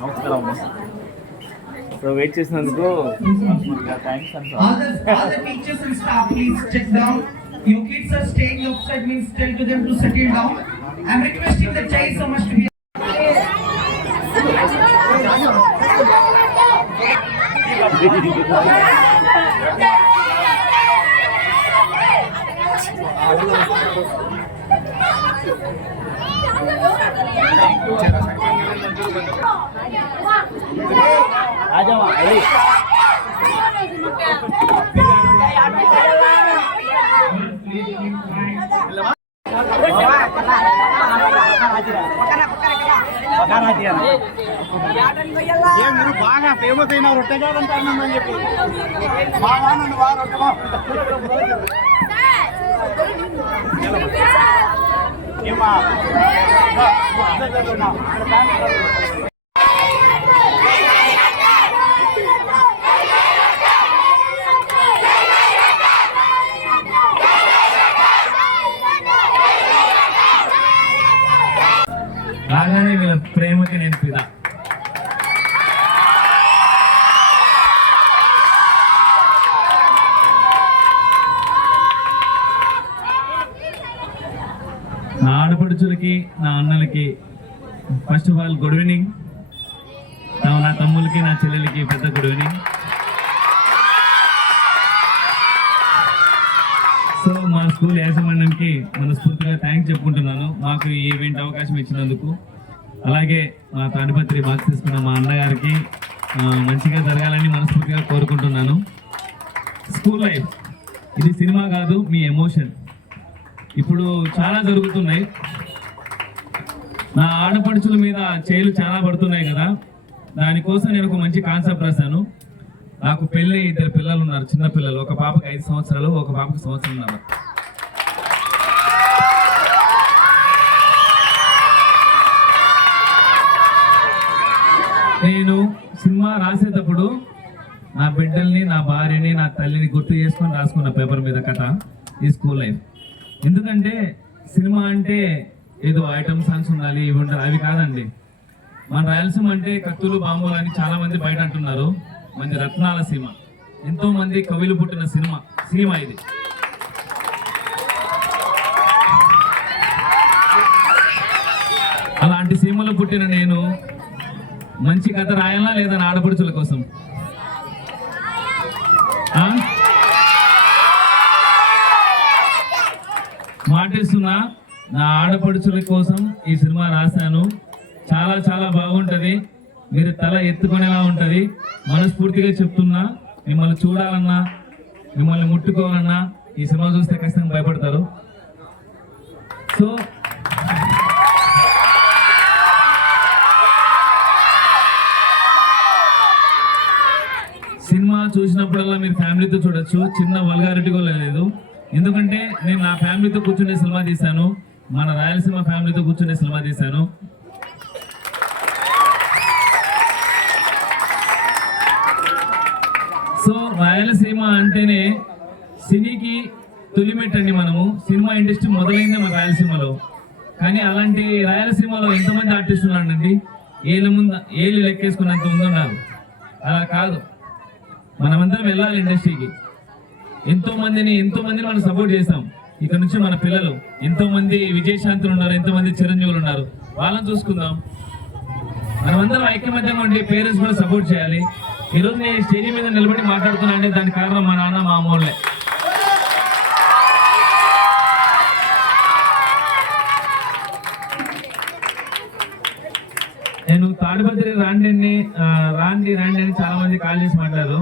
నమస్కారం so wait చేసినందుకు thanks and All the, all the teachers and staff, please check down. Your kids are staying outside, means tell to them to settle down. I'm requesting the child so much to be. రాజావా ready ఏం మీరు బాగా famous అయిన రొట్టె కాదంటారని చెప్పి మా వానండి బాగా రొట్టె 牛马！啊，这这这？ఆడపడుచులకి నా అన్నలకి first of all good evening నా తమ్ములకి నా చెల్లెలకి పెద్ద గుడ్ ఈవినింగ్ సో మా స్కూల్ యాజమాన్యానికి మనస్ఫూర్తిగా థ్యాంక్స్ చెప్పుకుంటున్నాను. మాకు ఈ ఈవెంట్ అవకాశం ఇచ్చినందుకు. అలాగే మా తాడిపత్రి బాక్స్ తీసుకున్న మా అన్నగారికి మంచిగా జరగాలని మనస్ఫూర్తిగా కోరుకుంటున్నాను. స్కూల్ లైఫ్ ఇది సినిమా కాదు మీ ఎమోషన్ ఇప్పుడు చాలా జరుగుతున్నాయి. నా ఆడపడుచుల మీద చేలు చాలా పడుతున్నాయి కదా. దానికోసం నేను ఒక మంచి కాన్సెప్ట్ రాశాను. నాకు పెళ్ళి ఇద్దరు పిల్లలు ఉన్నారు చిన్న పిల్లలు. ఒక పాపకి ఐదు సంవత్సరాలు ఒక పాపకి సంవత్సరం ఉన్నారు. నేను సినిమా రాసేటప్పుడు నా బిడ్డల్ని నా భార్యని నా తల్లిని గుర్తు చేసుకొని రాసుకున్న పేపర్ మీద కథ ఈ స్కూల్ లైఫ్. ఎందుకంటే సినిమా అంటే ఏదో ఐటమ్ సాంగ్స్ ఉండాలి ఇవి ఉండాలి అవి కాదండి. మన రాయలసీమ అంటే కత్తులు బాంబులు అని చాలా మంది బయట అంటున్నారు. మంది రత్నాల సీమ. ఎంతో మంది కవిలు పుట్టిన సినిమా సినిమా ఇది. అలాంటి సీమలో పుట్టిన నేను మంచి కథ రాయాలా లేదా ఆడపడుచుల కోసం? ఆ? మాటిస్తున్నా? నా ఆడపడుచుల కోసం ఈ సినిమా రాశాను. చాలా చాలా బాగుంటుంది. మీరు తల ఎత్తుకునేలా ఉంటుంది. మనస్ఫూర్తిగా చెప్తున్నా మిమ్మల్ని చూడాలన్నా మిమ్మల్ని ముట్టుకోవాలన్నా ఈ సినిమా చూస్తే ఖచ్చితంగా భయపడతారు. సో సినిమా చూసినప్పుడల్లా మీరు ఫ్యామిలీతో చూడొచ్చు. చిన్న వల్గారిటీ కూడా లేదు. ఎందుకంటే నేను నా ఫ్యామిలీతో కూర్చునే సినిమా తీశాను. మన రాయలసీమ ఫ్యామిలీతో కూర్చునే సినిమా తీశాను. సో రాయలసీమ అంటేనే సినీకి తొలిమెట్టండి మనము. సినిమా ఇండస్ట్రీ మొదలైంది మన రాయలసీమలో. కానీ అలాంటి రాయలసీమలో ఎంతమంది ఆర్టిస్టులు ఉన్నారండి? ఏళ్ళ ముందు ఏళ్ళు లెక్కేసుకున్నంత ఉందన్నారు అలా కాదు. మనమందరం వెళ్ళాలి ఇండస్ట్రీకి. ఎంతో మందిని ఎంతో మందిని మనం సపోర్ట్ చేస్తాం ఇక్కడ నుంచి మన పిల్లలు ఎంతో మంది విజయశాంతులు ఉన్నారు ఎంతోమంది చిరంజీవులు ఉన్నారు. వాళ్ళని చూసుకుందాం. మనమందరం ఐక్యమత్యం ఉండి పేరెంట్స్ కూడా సపోర్ట్ చేయాలి. ఈరోజు నేను స్టేజ్ మీద నిలబడి మాట్లాడుతున్నా అంటే దానికి కారణం మా నాన్న మా అమ్మోళ్ళే. నేను తాడిపత్రి రాండి రాండి రాండి అని చాలా మంది కాల్ చేసి మాట్లాడారు.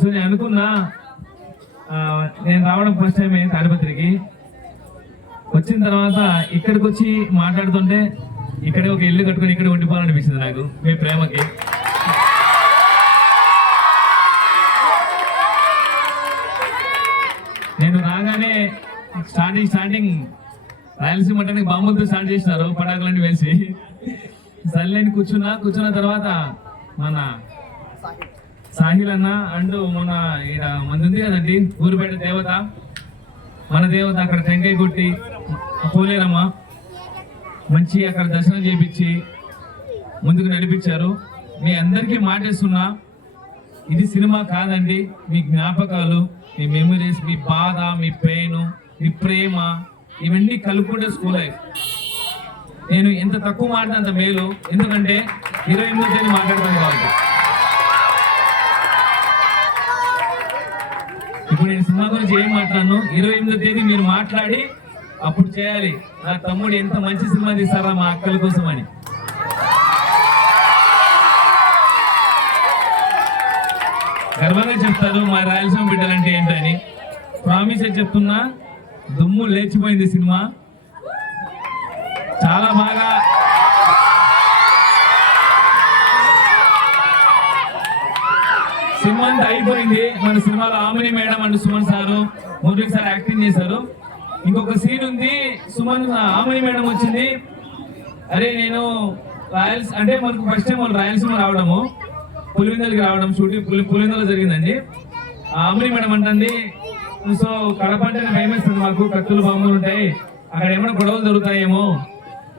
సో నేను అనుకున్నా నేను రావడం ఫస్ట్ టైం తాడిపత్రికి వచ్చిన తర్వాత ఇక్కడికి వచ్చి మాట్లాడుతుంటే ఇక్కడే ఒక ఇల్లు కట్టుకొని ఇక్కడ ఉండిపోవాలనిపించింది నాకు మీ ప్రేమకి. నేను రాగానే స్టార్టింగ్ స్టార్టింగ్ రాయలసీమ అంటే బాంబులతో స్టార్ట్ చేసినారు పటాకులన్నీ వేసి. సర్లేని కూర్చున్నా కూర్చున్న తర్వాత మన సాహిల్ అన్న అండ్ మన ఈడ మంది ఉంది కదండి ఊరిపేట దేవత. మన దేవత అక్కడ టెంకాయ కొట్టి పోలేరమ్మ. మంచి అక్కడ దర్శనం చేపించి ముందుకు నడిపించారు. మీ అందరికీ మాటేస్తున్నా ఇది సినిమా కాదండి మీ జ్ఞాపకాలు మీ మెమరీస్ మీ బాధ మీ పెయిన్ మీ ప్రేమ ఇవన్నీ కలుపుకుంటే స్కూల్ లైఫ్ నేను ఎంత తక్కువ మాట్లాడితే అంత మేలు. ఎందుకంటే ఇరవై ఎనిమిది మాట్లాడతాను కాబట్టి. నేను సినిమా గురించి ఏం మాట్లాడను? ఇరవై ఎనిమిదో తేదీ మీరు మాట్లాడి అప్పుడు చేయాలి. నా తమ్ముడు ఎంత మంచి సినిమా తీస్తారా మా అక్కల కోసం అని గర్వంగా చెప్తారు మా రాయలసీమ బిడ్డలంటే ఏంటని. ప్రామిస్ చెప్తున్నా దుమ్ము లేచిపోయింది సినిమా. చాలా బాగా మంత్ అయిపోయింది. మన సినిమాలో ఆమెని madam and Suman sir Murali sir acting చేశారు. ఇంకొక సీన్ ఉంది. సుమన్ ఆమెని మేడం వచ్చింది. అరే నేను రాయల్స్ అంటే మనకు ఫస్ట్ టైం వాళ్ళు రాయలసీమ రావడము. పులివెందులకి రావడం షూటింగ్ పులి పులివెందులో జరిగిందండి. ఆ ఆమెని మేడం అంటుంది సో కడప అంటే భయం మాకు కత్తులు బాంబులు ఉంటాయి. అక్కడ ఏమైనా గొడవలు జరుగుతాయేమో.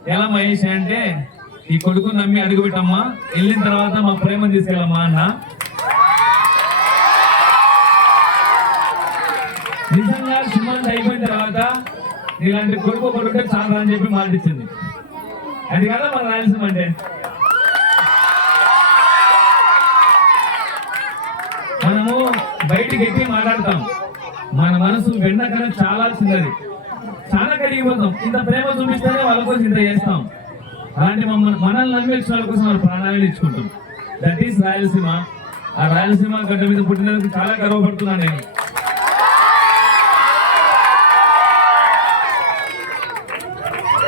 ఎలా మహేష్ అంటే ఈ కొడుకుని నమ్మి అడుగుపెట్టమ్మా. వెళ్ళిన తర్వాత మా ప్రేమ తీసుకెళ్ళమ్మా అన్న. ఇలాంటి కొడుకు కొడుకు చాలా అని చెప్పి మాటిచ్చింది అది కదా మన రాయలసీమ అంటే. మనము బయటికి ఎక్కి మాట్లాడతాం. మన మనసు వెంటనే చాలా చిన్నది చాలా కరిగిపోతాం. ఇంత ప్రేమ చూపిస్తేనే వాళ్ళ కోసం ఇంత చేస్తాం. అలాంటి మమ్మల్ని మనల్ని నమ్మించిన వాళ్ళ కోసం మన ప్రాణాలు ఇచ్చుకుంటాం. That is Rayalaseema. ఆ రాయలసీమ గడ్డ మీద పుట్టినందుకు చాలా గర్వపడుతున్నాను నేను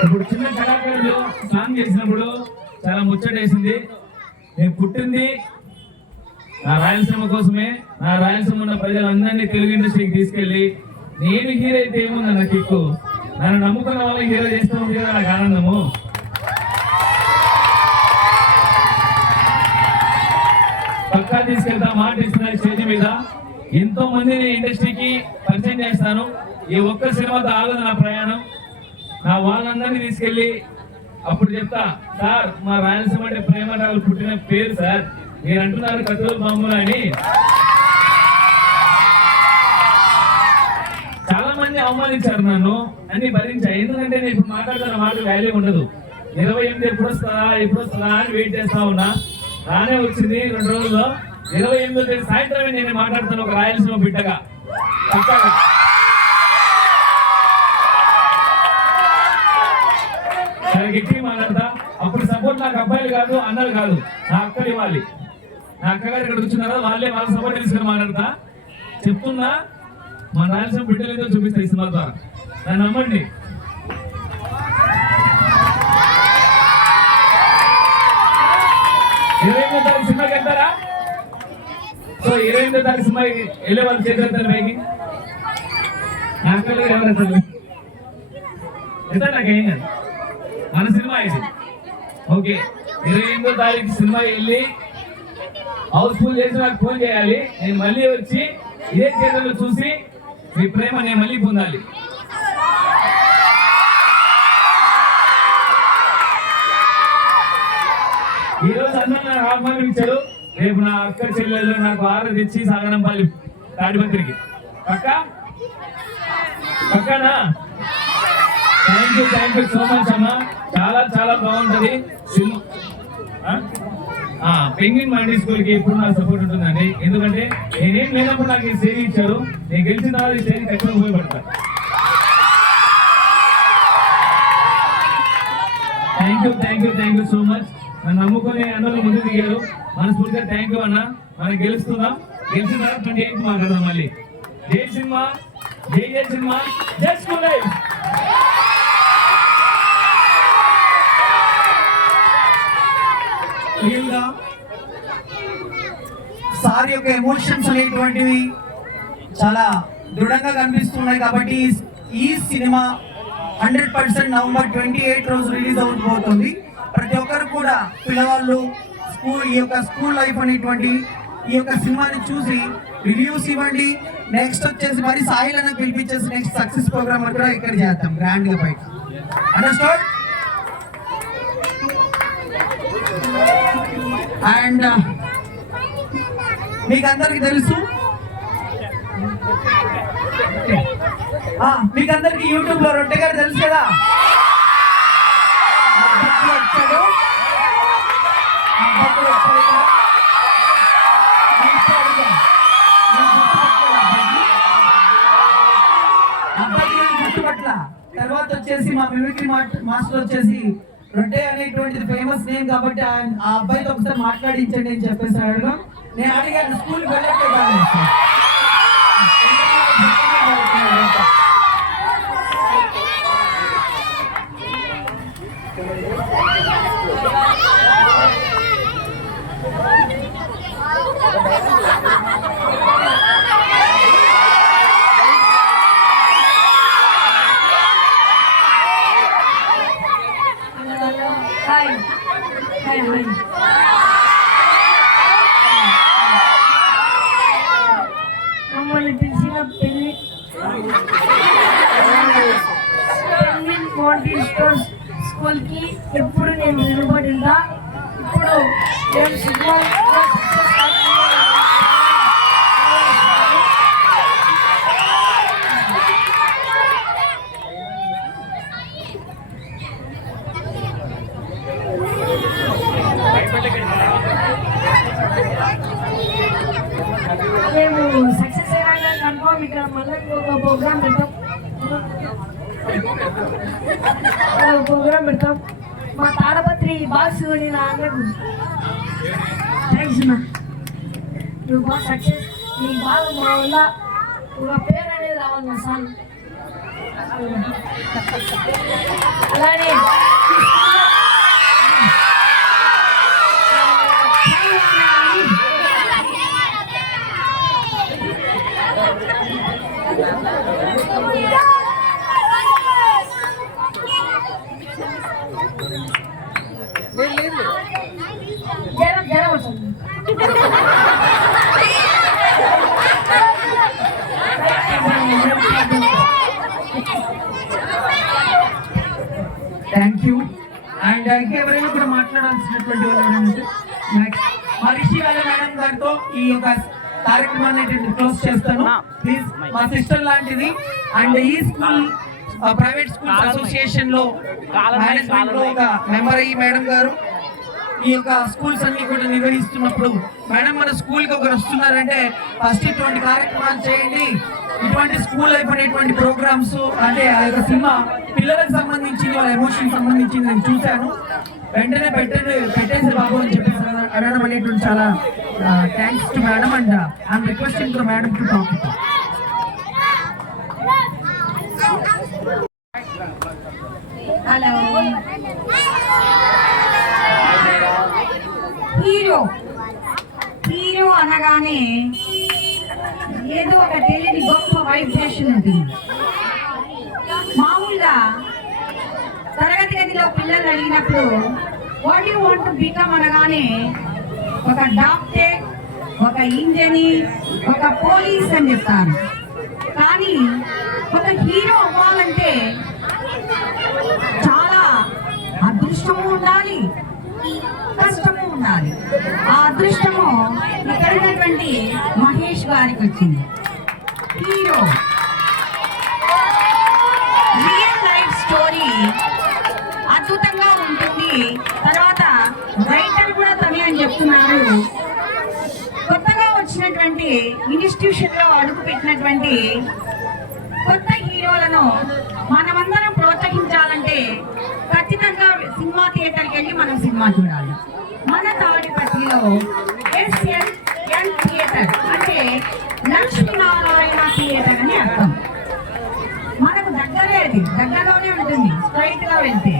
ఇప్పుడు చిన్న కళాకారులు సాంగ్ చేసినప్పుడు చాలా ముచ్చటేసింది. నేను పుట్టింది నా రాయలసీమ కోసమే. నా రాయలసీమ ఉన్న ప్రజలందరినీ తెలుగు ఇండస్ట్రీకి తీసుకెళ్ళి నేను హీరో అయితే ఏముంది అన్న కిక్కు? నన్ను నమ్ముకున్న వాళ్ళ హీరో చేస్తాం హీరో నాకు ఆనందము. పక్కా తీసుకెళ్తా మాట ఇస్తున్న స్టేజ్ మీద. ఎంతో మందిని ఇండస్ట్రీకి పరిచయం చేస్తాను. ఈ ఒక్క సినిమాతో ఆగదు నా ప్రయాణం. నా వాళ్ళందరినీ తీసుకెళ్ళి అప్పుడు చెప్తా సార్ మా రాయలసీమ అంటే ప్రేమరాలు పుట్టిన పేరు సార్. మీరు అంటున్నారు కథలు బాంబులు అని. చాలా మంది అవమానించారు నన్ను అన్ని భరించా ఎందుకంటే నేను ఇప్పుడు మాట్లాడుతున్న మాట వాల్యూ ఉండదు. ఇరవై ఎనిమిది ఎప్పుడు వస్తుందా ఎప్పుడు వస్తుందా అని వెయిట్ చేస్తా ఉన్నా. రానే వచ్చింది రెండు రోజుల్లో. ఇరవై ఎనిమిదో తేదీ సాయంత్రమే నేను మాట్లాడుతాను ఒక రాయలసీమ బిడ్డగా పక్కాగా. చాలా గట్టి అప్పుడు సపోర్ట్ నాకు అబ్బాయిలు కాదు అన్నలు కాదు. నా అక్కలు ఇవ్వాలి. నా అక్కగారు ఇక్కడ కూర్చున్నారా? వాళ్ళే వాళ్ళ సపోర్ట్ తీసుకుని మాట్లాడతా. చెప్తున్నా మా రాయలసీమ బిడ్డలు ఏదో చూపిస్తా ఈ సినిమా ద్వారా. నన్ను నమ్మండి. ఇరవై ఎనిమిదో తారీఖు సినిమాకి వెళ్తారా? సో ఇరవై ఎనిమిదో తారీఖు సినిమాకి వెళ్ళే వాళ్ళు చేసేస్తారు పైకి. నా అక్కలు ఎవరు అసలు ఎంత నాకేం కాదు మన సినిమా ఇది. ఓకే ఇరవై ఎనిమిదో తారీఖు సినిమా వెళ్ళి హౌస్ఫుల్ చేసి నాకు ఫోన్ చేయాలి. నేను మళ్ళీ వచ్చి ఇదే థియేటర్లో చూసి మీ ప్రేమ నేను మళ్ళీ పొందాలి. ఈ రోజు అన్న నాకు ఆహ్వానించాడు రేపు నా అక్క చెల్లెళ్ళు నాకు ఆర్డర్ తెచ్చి సాగనంపల్లి తాడిపత్రికి. పక్క పక్కనా thank you thank you so much అమ్మా. చాలా చాలా బాగుంటది. సినిమా ఆ? పెంగిన్ మాండీ స్కూల్కి ఎప్పుడు నాకు సపోర్ట్ ఉంటుందండి. ఎందుకంటే నేనేం లేనప్పుడు నాకు ఈ సేవ ఇచ్చారు. నేను గెలిచిన తర్వాత ఈ సేవ ఖచ్చితంగా ఉపయోగపడతా thank you thank you thank you so much నన్ను నమ్ముకొని అందరూ ముందు దిగారు. మనస్ఫూర్తిగా థ్యాంక్ యూ అన్న. మనం గెలుస్తున్నాం గెలిచిన తర్వాత ట్వంటీ ఎయిత్ మాట్లాడదాం మళ్ళీ? జై సినిమా జై జై సినిమా జై స్కూల్ లైఫ్. సార్ యొక్క ఎమోషన్స్ అనేటువంటివి చాలా దృఢంగా కనిపిస్తున్నాయి కాబట్టి ఈ cinema hundred percent November twenty eight రోజు రిలీజ్ అవుతుంది ప్రతి ఒక్కరు కూడా పిల్లవాళ్ళు స్కూల్ ఈ యొక్క స్కూల్ లైఫ్ అనేటువంటి ఈ యొక్క సినిమాని చూసి రివ్యూస్ ఇవ్వండి. నెక్స్ట్ వచ్చేసి మరి సాయిలను పిలిపించేసి నెక్స్ట్ సక్సెస్ ప్రోగ్రామ్ కూడా ఇక్కడ చేద్దాం. గ్రాండ్గా బయట. అండర్స్టాండ్ అండ్ మీకు అందరికి తెలుసు? మీకు అందరికి యూట్యూబ్లో రొట్టె గారు తెలుసు కదా? వచ్చాడు తర్వాత వచ్చేసి మా మిమిక్రీ మాస్టర్ వచ్చేసి రొట్టె అనేటువంటిది ఫేమస్ నేమ్ కాబట్టి ఆయన- ఆ అబ్బాయితో ఒకసారి మాట్లాడించండి అని చెప్పేసి అడగడం. నేను అడిగాను స్కూల్కి వెళ్ళట్లే కానీ సార్. హాయ్ హాయ్ హాయ్ మమ్మల్ని పిలిచిన పెళ్ళి పెళ్ళి మోడీ స్టోర్ స్కూల్కి ఎప్పుడు నేను నిలబడిందా ఇప్పుడు నేను సినిమా మేము సక్సెస్ అయ్యాక కన్ఫర్మ్ ఇక్కడ మళ్ళీ ఒక ప్రోగ్రామ్ పెడతాం ఒక ప్రోగ్రామ్ పెడతాం మా తాడపత్రి బాక్స్ నేను అన్నకు థ్యాంక్స్ అన్న నువ్వు బాగా సక్సెస్ నీకు బాగా మా వల్ల ఒక పేరు అనేది రావాలి మా సార్ అలానే జ్వరం జ్వరం వస్తుంది థ్యాంక్ యూ అండ్ ఇంకా ఎవరైనా కూడా మాట్లాడాల్సినటువంటి వాళ్ళు మరిషి వాళ్ళ మేడం గారితో ఈ యొక్క కార్యక్రమాన్ని క్లోజ్ చేస్తాను. ప్లీజ్ మా సిస్టర్ లాంటిది. అండ్ ఈ స్కూల్ ప్రైవేట్ స్కూల్స్ అసోసియేషన్లో మేనేజ్మెంట్లో ఒక మెంబర్ అయ్యి మేడం గారు. ఈ యొక్క స్కూల్స్ అన్ని కూడా నిర్వహిస్తున్నప్పుడు మేడం మన స్కూల్కి ఒకరు వస్తున్నారంటే ఫస్ట్ ఇటువంటి కార్యక్రమాలు చేయండి. ఇటువంటి స్కూల్ అయిపోయినటువంటి ప్రోగ్రామ్స్ అంటే ఆ యొక్క సినిమా పిల్లలకు సంబంధించింది వాళ్ళ ఎమోషన్ సంబంధించింది నేను చూశాను. వెంటనే పెట్టండి పెట్టేసి బాబు అని చెప్పేసి అడగడం అనేటువంటి చాలా thanks to madam and I'm requesting to madam to talk hello hero. Hero అనగానే ఏదో ఒక తెలియని గొప్ప వైబ్రేషన్ ఉంటుంది. అడిగినప్పుడు వాట్ యూ వాంట్ బికమ్ అనగానే ఒక డాక్టర్ ఒక ఇంజనీర్ ఒక పోలీస్ అని చెప్తారు. కానీ ఒక హీరో అవ్వాలంటే చాలా అదృష్టము ఉండాలి కష్టము ఉండాలి. ఆ అదృష్టము ఇక్కడ ఉన్నటువంటి మహేష్ గారికి వచ్చింది. హీరో రియల్ లైఫ్ స్టోరీ అద్భుతంగా ఉంటుంది తర్వాత రైటర్ కూడా తనే అని కొత్తగా వచ్చినటువంటి ఇన్స్టిట్యూషన్లో అడుగు పెట్టినటువంటి కొత్త హీరోలను మనమందరం ప్రోత్సహించాలంటే ఖచ్చితంగా సినిమా థియేటర్కి వెళ్ళి మనం సినిమా చూడాలి. మన తాడిపత్రిలో ఎస్ఎల్ ఎన్ థియేటర్ అంటే లక్ష్మీనారాయణ థియేటర్ అని అర్థం. మనకు దగ్గరే అది దగ్గరలోనే ఉంటుంది స్ట్రైట్గా వెళ్తే.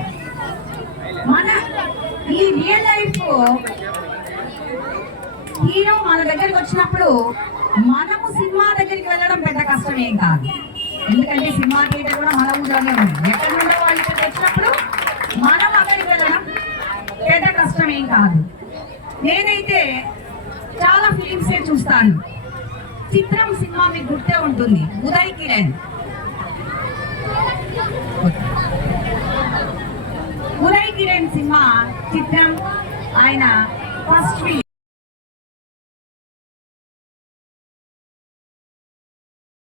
మన ఈ రియల్ లైఫ్ మన దగ్గరికి వచ్చినప్పుడు మనము సినిమా దగ్గరికి వెళ్ళడం పెద్ద కష్టం ఏం కాదు. ఎందుకంటే సినిమా థియేటర్ కూడా మన ఊళ్ళోనే ఉంది. ఎక్కడ ఉండే వాళ్ళు ఇక్కడ వచ్చినప్పుడు మనం అక్కడికి వెళ్ళడం పెద్ద కష్టం ఏం కాదు. నేనైతే చాలా ఫిలిమ్సే చూస్తాను. చిత్రం సినిమా మీకు గుర్తే ఉంటుంది. ఉదయ్ కిరణ్. ఉదయ్ కిరణ్ సినిమా చిత్రం. ఆయన ఫస్ట్